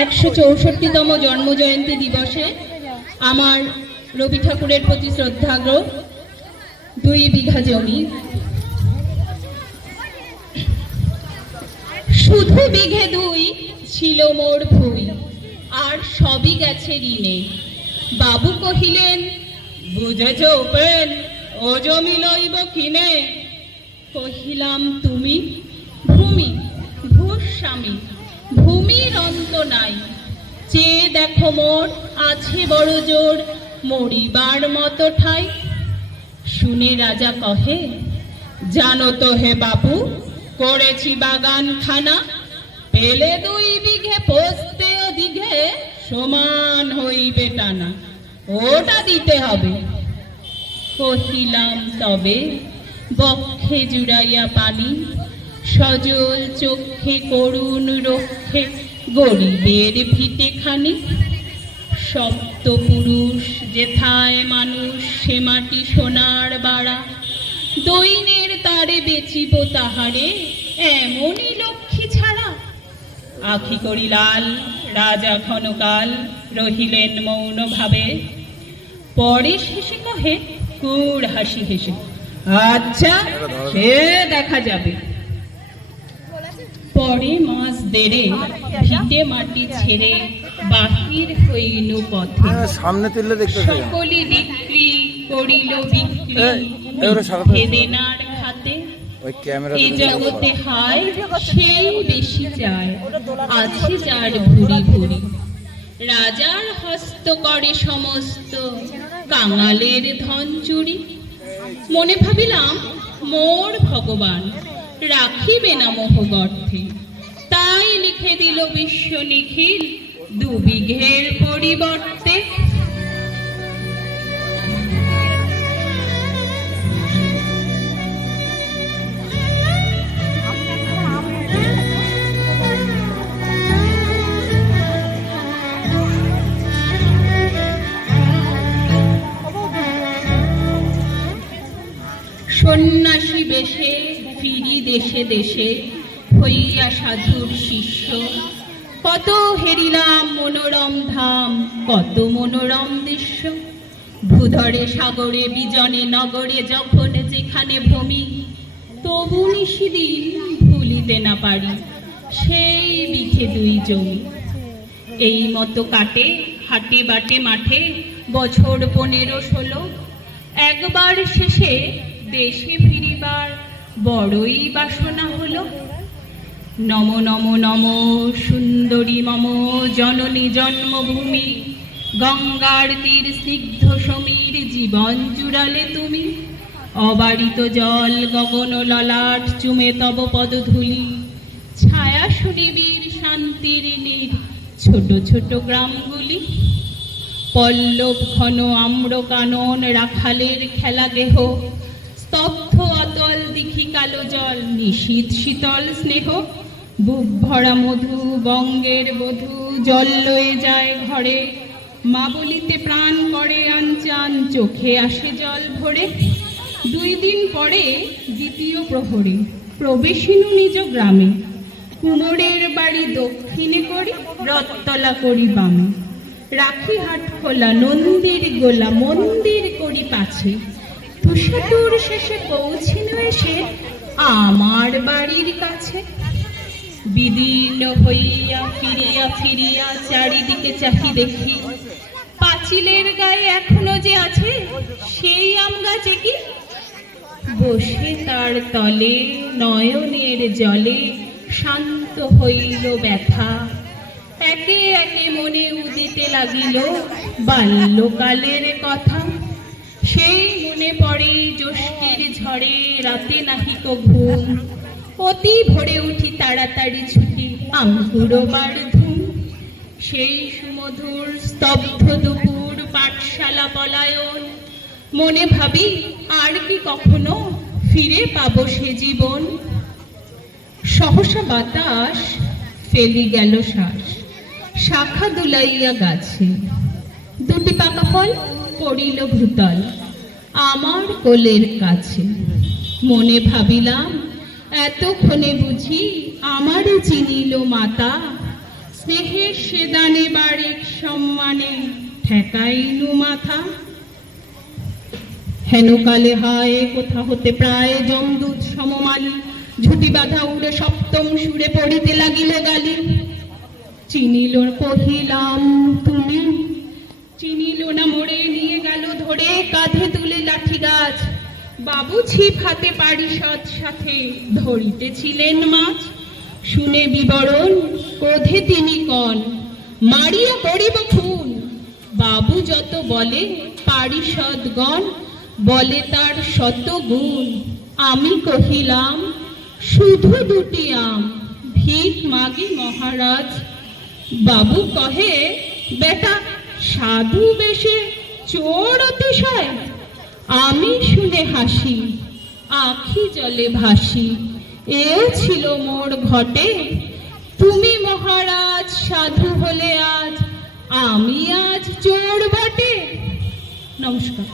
164তম জন্মজয়ন্তী দিবসে আমার রবি ঠাকুরের প্রতি শ্রদ্ধার্ঘ 2 বিঘা জমি, শুধু বিঘে 2 ছিল মোর ভুই, আর সবই গেছে ঋণে। বাবু কহিলেন, বুঝেছ উপেন, ও জমি লইব কিনে। কহিলাম, তুমি ভূমি ভূস্বামী, ভূমির অন্ত নাই। চেয়ে দেখো মোর আছে বড় জোর, মরিবার মতো ঠাই। শুনে রাজা কহে, জানো তো হে বাপু, করেছি বাগান খানা। পেলে 2 বিঘে পোস্তে ও দিঘে, সমান হইবে টানা। ওটা দিতে হবে। কহিলাম, তবে বক্ষে জুড়াইয়া পানি, সজল চক্ষে করুণ রক্ষে, গরিবের ভিটে খানি। সপ্তপুরুষ যেথায় মানুষ, সে মাটি সোনার বাড়া। দৈনের তারে বেচিব তাহারে, এমনই লক্ষ্মী ছাড়া। আখি করি লাল, রাজা ক্ষণকাল রহিলেন মৌন ভাবে। পরে শেষে কহে কুড় হাসি হেসে, আচ্ছা সে দেখা যাবে। পরে মাস দেড়ে ভিটে মাটি ছেড়ে বাহির হইল পথে। সকলি বিক্রি করিল বিক্রি, হেদেনার খাতে। এই জগতে হায় সেই বেশি চায়, আছে যার ভুরি ভুরি। রাজার হস্ত করে সমস্ত, কাঙালের ধন চুরি। মনে ভাবিলাম, মোর ভগবান রাখিবে না মোহ গর্থে। তাই লিখে দিল বিশ্ব নিখিল 2 বিঘের পরিবর্তে। সন্ন্যাসী বেশে ফিরি দেশে দেশে, হইয়া সাধুর শিষ্য। কত হেরিলাম মনোরম ধাম, কত মনোরম দৃশ্য। ভূধরে সাগরে বিজনে নগরে, যখন যেখানে ভূমি, তবু নিশিদিন ভুলিতে না পারি সেই বিঘে 2 জমি। এই মতো কাটে হাটে বাটে মাঠে বছর 15-16। একবার শেষে দেশে ফিরিবার বড়ই বাসনা হলো। নম নম নম সুন্দরী মম জননী জন্মভূমি, গঙ্গার তীর স্নিগ্ধ সমীর, জীবন জুড়ালে তুমি। অবারিত জল গগন ললাট, চুমে তব পদধূলি। ছায়া সুনিবিড় শান্তির নীড়, ছোট ছোট গ্রামগুলি। পল্লব ঘন আম্র কানন, রাখালের খেলা গেহ। স্তব্ধ অতল দিঘি কালো জল, নিশীথ শীতল স্নেহ। বুক ভরা মধু বঙ্গের বধূ, জল লয়ে যায় ঘরে। মা বলিতে প্রাণ করে আনচান, চোখে আসে জল ভরে। 2 দিন পরে দ্বিতীয় প্রহরে প্রবেশিনু নিজ গ্রামে। কুমোরের বাড়ি দক্ষিণে করি, রথতলা করি বামে। রাখি হাট খোলা নন্দীর গোলা, মন্দির করি পাছে। তুষাতুর শেষে পৌঁছিনু এসে আমার বাড়ির কাছে। বিদীর্ণ হইয়া ফিরিয়া ফিরিয়া চারিদিকে চাহি দেখি, পাঁচিলের গায়ে এখনো যে আছে সেই আম গাছে কি। বসে তার তলে নয়নের জলে, শান্ত হইল ব্যথা। একে একে মনে উদিতে লাগিল বাল্যকালের কথা। সেই মনে পড়ে জ্যৈষ্ঠের ঝড়ে, রাতে নাহিক ঘুম। অতি ভোরে উঠি তাড়াতাড়ি ছুটি, আঙ্কুরোবার ধুম। সেই সুমধুর স্তব্ধ দুপুর, পাঠশালা পলায়ন। মনে ভাবি, আর কি কখনো ফিরে পাবো সে জীবন। সহসা বাতাস ফেলি গেল শ্বাস, শাখা দুলাইয়া গাছে। 2টি পাকা ফল পড়িল ভূতল আমার কোলের কাছে। মনে ভাবিলাম, এতক্ষণে বুঝি আমারে চিনিল মাতা। স্নেহের সেদানে বাড়ির সম্মানে ঠেকাইনু মাথা। হেনকালে হায় কোথা হতে প্রায় জমদূত সমমালী ঝুটি বাঁধা উড়ে সপ্তম সুরে পড়িতে লাগিল গালি। চিনিল কহিলাম তুমি, চিনিল না মোড়ে নিয়ে গেল ধরে কাঁধে তুলে লাঠি গাছ। বাবু ছিপ হাতে পারিষদ সাথে ধরিতেছিলেন মাছ। শুনে বিবরণ ক্রোধে তিনি কন, মারিয়া করিব খুন। বাবু যত বলে পারিষদগণ বলে তার শত গুণ। আমি কহিলাম শুধু দুটি আম, ভিক মাগি মহারাজ। বাবু কহে বেটা সাধু বেশে চোর অতিশয়। আমি শুনে হাসি, আখি জলে ভাসি। এও ছিল মোর ঘটে, তুমি মহারাজ সাধু হলে আজ, আমি আজ চোর বটে। নমস্কার।